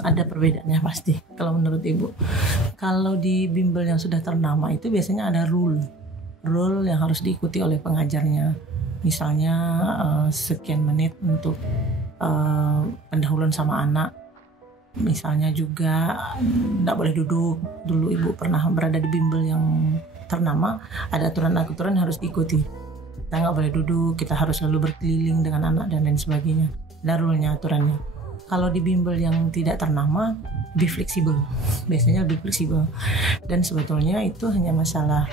Ada perbedaannya pasti kalau menurut Ibu. Kalau di bimbel yang sudah ternama itu biasanya ada rule yang harus diikuti oleh pengajarnya. Misalnya sekian menit untuk pendahuluan sama anak. Misalnya juga tidak boleh duduk. Dulu Ibu pernah berada di bimbel yang ternama, ada aturan-aturan yang harus diikuti. Kita nggak boleh duduk, kita harus selalu berkeliling dengan anak dan lain sebagainya. Ada rule-nya, aturannya. Kalau di bimbel yang tidak ternama, lebih fleksibel. Biasanya lebih fleksibel. Dan sebetulnya itu hanya masalah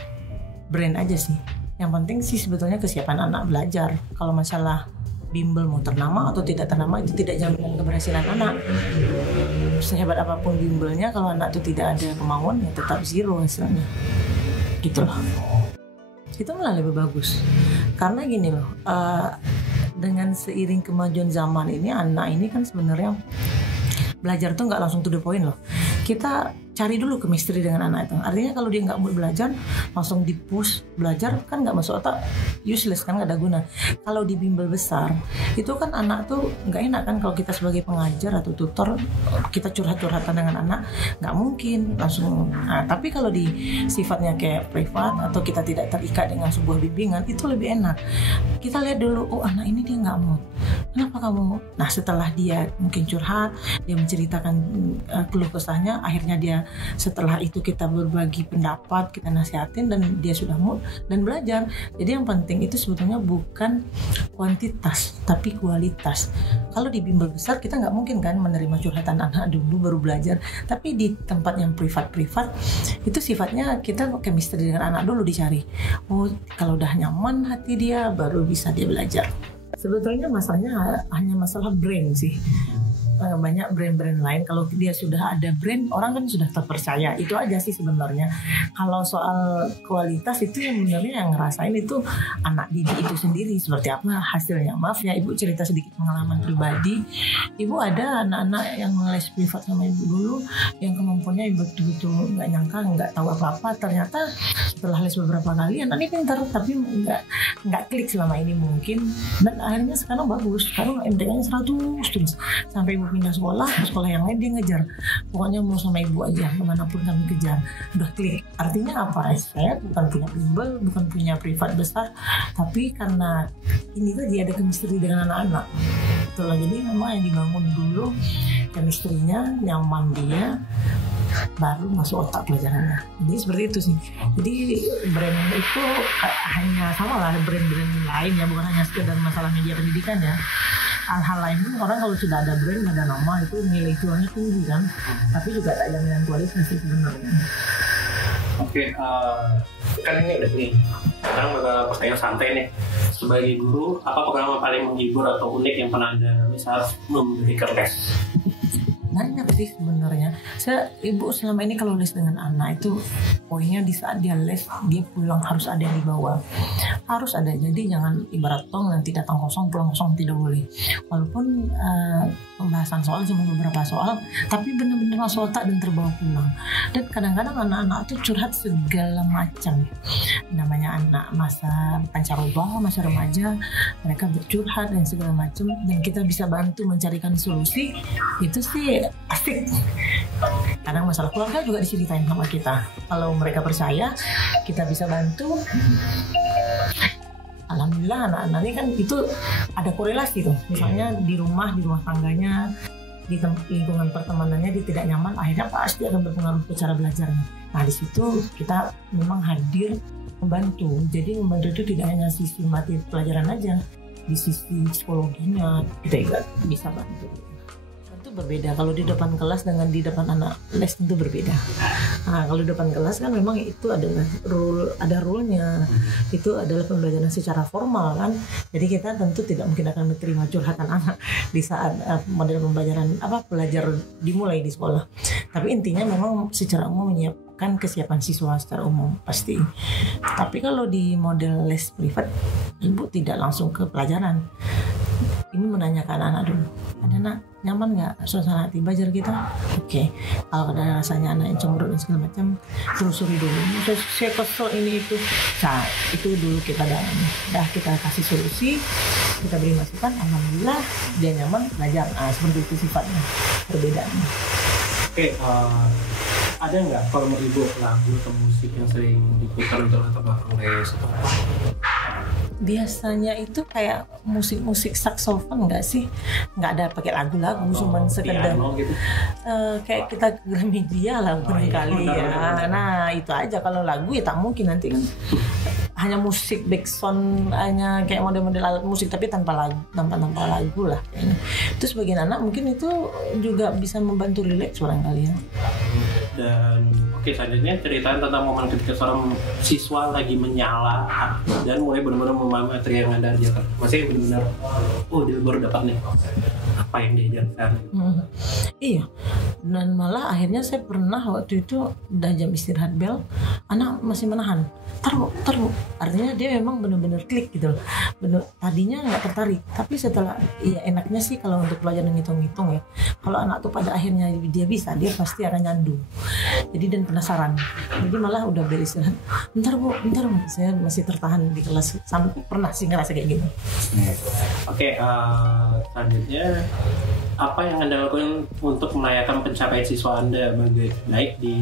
brand aja sih. Yang penting sih sebetulnya kesiapan anak belajar. Kalau masalah bimbel mau ternama atau tidak ternama itu tidak jaminan keberhasilan anak. Sehebat apapun bimbelnya, kalau anak itu tidak ada kemauan ya tetap zero hasilnya. Gitu loh. Itu malah lebih bagus. Karena gini loh, dengan seiring kemajuan zaman ini, anak ini kan sebenarnya belajar tuh nggak langsung to the point loh. Kita cari dulu chemistry dengan anak itu. Artinya kalau dia nggak mau belajar, langsung di-push belajar kan nggak masuk otak, useless kan, nggak ada guna. Kalau di bimbel besar, itu kan anak tuh nggak enak kan kalau kita sebagai pengajar atau tutor, kita curhat-curhatan dengan anak, nggak mungkin langsung. Nah, tapi kalau di sifatnya kayak privat atau kita tidak terikat dengan sebuah bimbingan, itu lebih enak. Kita lihat dulu, oh anak ini dia nggak mood. Kenapa kamu? Nah setelah dia mungkin curhat, dia menceritakan keluh kesahnya, akhirnya dia setelah itu kita berbagi pendapat, kita nasihatin dan dia sudah mood dan belajar. Jadi yang penting itu sebetulnya bukan kuantitas tapi kualitas. Kalau di bimbel besar kita nggak mungkin kan menerima curhatan anak dulu baru belajar. Tapi di tempat yang privat itu sifatnya kita chemistry dengan anak dulu dicari. Oh kalau udah nyaman hati dia baru bisa dia belajar. Sebetulnya masalahnya hanya masalah brand sih. Banyak brand-brand lain, kalau dia sudah ada brand, orang kan sudah terpercaya. Itu aja sih sebenarnya. Kalau soal kualitas itu yang sebenarnya yang ngerasain itu anak didik itu sendiri, seperti apa hasilnya. Maaf ya Ibu cerita sedikit pengalaman pribadi. Ibu ada anak-anak yang les privat sama Ibu dulu, yang kemampuannya betul-betul nggak nyangka, nggak tahu apa-apa. Ternyata setelah les beberapa kali anaknya pintar, tapi nggak klik selama ini mungkin. Dan akhirnya sekarang bagus. Sekarang MTK-nya 100 terus. Sampai Ibu pindah sekolah yang lain dia ngejar, pokoknya mau sama Ibu aja kemanapun kami kejar, udah klik. Artinya apa? Saya bukan punya bimbel, bukan punya privat besar, tapi karena ini tadi ada chemistry dengan anak-anak. Itulah, jadi memang yang dibangun dulu chemistry-nya, nyaman dia, baru masuk otak pelajarannya. Jadi seperti itu sih. Jadi brand itu hanya sama lah brand-brand lain ya, bukan hanya sekedar masalah media pendidikan ya. Hal-hal lain pun orang kalau sudah ada brand, ada nama, itu nilai jualnya tinggi kan, tapi juga tak jaminan kualitas sih sebenarnya. Oke, kan ini udah nih, sekarang bakal pertanyaan santai nih. Sebagai guru, apa pengalaman paling menghibur atau unik yang pernah Anda misal memberikan les? Banyak sih sebenarnya. Ibu selama ini kalau les dengan anak itu poinnya di saat dia les, dia pulang harus ada yang dibawa, harus ada. Jadi jangan ibarat tong nanti datang kosong pulang kosong, tidak boleh. Walaupun pembahasan soal cuma beberapa soal, tapi benar-benar masuk otak dan terbawa pulang. Dan kadang-kadang anak-anak tuh curhat segala macam. Namanya anak masa pancaroba, masa remaja, mereka bercurhat dan segala macam, dan kita bisa bantu mencarikan solusi. Itu sih asik. Kadang masalah keluarga juga diceritain sama kita. Kalau mereka percaya, kita bisa bantu. Alhamdulillah anak-anak ini kan itu ada korelasi tuh. Misalnya di rumah tangganya, di lingkungan pertemanannya dia tidak nyaman, akhirnya pasti akan berpengaruh ke cara belajarnya. Nah di situ kita memang hadir membantu. Jadi membantu itu tidak hanya sisi materi pelajaran aja, di sisi psikologinya kita juga bisa bantu. Berbeda kalau di depan kelas dengan di depan anak les tentu berbeda. Nah, kalau di depan kelas kan memang itu adalah ada rule-nya. Itu adalah pembelajaran secara formal kan. Jadi kita tentu tidak mungkin akan menerima curhatan anak di saat model pembelajaran belajar dimulai di sekolah. Tapi intinya memang secara umum menyiapkan kesiapan siswa secara umum pasti. Tapi kalau di model les privat, Ibu tidak langsung ke pelajaran. ini menanyakan anak dulu, ada anak nyaman nggak suasana hati belajar kita? Oke. Kalau ada rasanya anak yang cemberut dan segala macam, telusuri dulu. Saya kesel ini itu, nah itu dulu kita dah kita kasih solusi, kita beri masukan, alhamdulillah dia nyaman belajar. Seperti itu sifatnya perbedaannya. Oke, ada nggak kalau mau ibu lagu atau musik yang sering diputar untuk latar belakang les atau apa? Biasanya itu kayak musik-musik saksofon nggak sih? Nggak ada pakai lagu-lagu, cuman sekedar gitu. Kayak kita ke Gramedia lah barangkali ya. Nah itu aja, kalau lagu ya tak mungkin nanti kan hanya musik backsound, hanya kayak model-model alat musik tapi tanpa lagu lah kayaknya. Terus bagian anak mungkin itu juga bisa membantu relax barangkali ya. Dan oke, selanjutnya ceritain tentang momen ketika seorang siswa lagi menyala dan mulai benar-benar memahami materi yang Anda ajarkan. Masih benar-benar, dia baru dapat nih apa yang diajarkan. Iya, dan malah akhirnya saya pernah waktu itu udah jam istirahat bel, anak masih menahan. Taruh. Artinya dia memang benar-benar klik gitu loh. Tadinya nggak tertarik, tapi setelah, iya enaknya sih kalau untuk pelajaran ngitung-ngitung ya. Kalau anak tuh pada akhirnya dia bisa, dia pasti akan nyandu. Jadi dan penasaran. Jadi malah udah bel istirahat. Bentar bu. Saya masih tertahan di kelas. Pernah sih ngerasa kayak gitu. Oke, selanjutnya apa yang Anda lakukan untuk merayakan pencapaian siswa Anda, baik di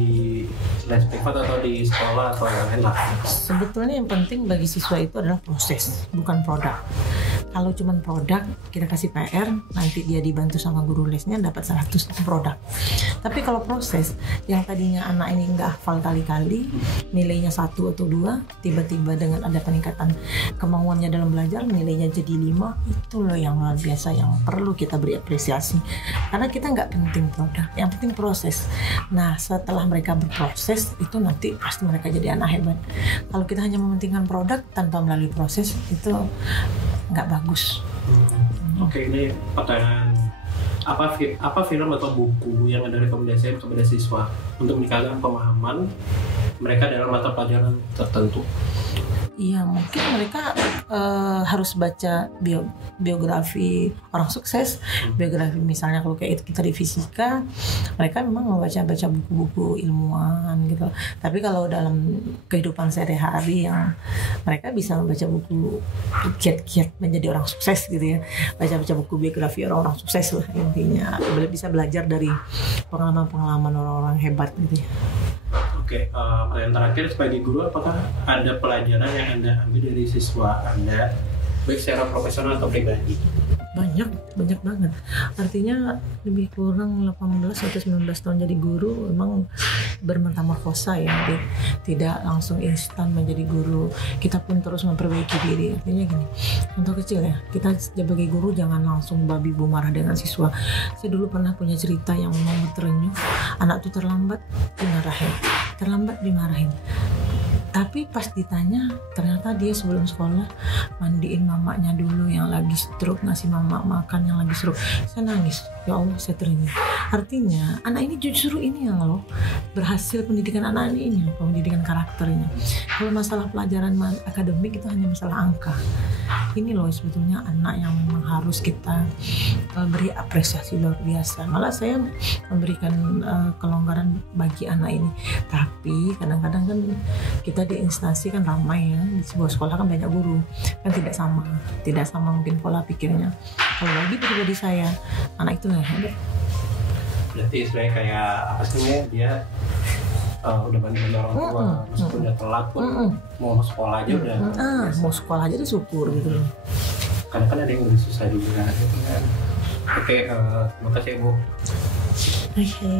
les privat atau di sekolah atau yang lain lah? Sebetulnya yang penting bagi siswa itu adalah proses, bukan produk. Kalau cuma produk, kita kasih PR, nanti dia dibantu sama guru lesnya dapat 100 produk. Tapi kalau proses, yang tadinya anak ini nggak hafal kali-kali, nilainya 1 atau 2, tiba-tiba dengan ada peningkatan kemauannya dalam belajar, nilainya jadi 5, itu loh yang luar biasa, yang perlu kita beri apresiasi. Karena kita nggak penting produk, yang penting proses. Nah, setelah mereka berproses, itu nanti pasti mereka jadi anak hebat. Kalau kita hanya mementingkan produk tanpa melalui proses, itu nggak bagus. Oke, ini pertanyaan, apa film atau buku yang Anda rekomendasikan kepada siswa untuk meningkatkan pemahaman mereka dalam mata pelajaran tertentu? Iya, mungkin mereka harus baca biografi orang sukses, biografi misalnya kalau kayak kita di fisika, mereka memang membaca buku-buku ilmuwan gitu. Tapi kalau dalam kehidupan sehari-hari yang mereka bisa membaca buku kiat-kiat menjadi orang sukses gitu ya, baca buku biografi orang-orang sukses lah intinya, bisa belajar dari pengalaman-pengalaman orang-orang hebat gitu ya. Oke, pertanyaan terakhir sebagai guru, apakah ada pelajaran yang Anda ambil dari siswa Anda, baik secara profesional atau pribadi? Banyak banget. Artinya lebih kurang 18 atau 19 tahun jadi guru memang bermetamorfosa ya. Tidak langsung instan menjadi guru. Kita pun terus memperbaiki diri. Artinya gini, contoh kecil ya, kita sebagai guru jangan langsung babi bu marah dengan siswa. Saya dulu pernah punya cerita yang memang terenyuh. Anak tuh terlambat dimarahin. Tapi pas ditanya, ternyata dia sebelum sekolah mandiin mamanya dulu yang lagi stroke, ngasih mama makan yang lagi stroke. Saya nangis, ya Allah saya terenyuh. Artinya anak ini justru ini yang loh berhasil pendidikan anak ini, pendidikan karakternya. Kalau masalah pelajaran akademik itu hanya masalah angka. Ini loh sebetulnya anak yang memang harus kita beri apresiasi luar biasa. Malah saya memberikan kelonggaran bagi anak ini. Tapi kadang-kadang kan kita di instansi kan ramai ya, di sebuah sekolah kan banyak guru, kan tidak sama mungkin pola pikirnya. Kalau bagi pribadi saya, anak itu hebat. Berarti sebenarnya kayak apa sih, dia udah bantuin orang tua, meskipun udah telat pun mau sekolah aja udah mau sekolah aja udah syukur gitu loh. Kadang kan ada yang lebih susah juga gitu kan. Oke, terima kasih Bu. Oke.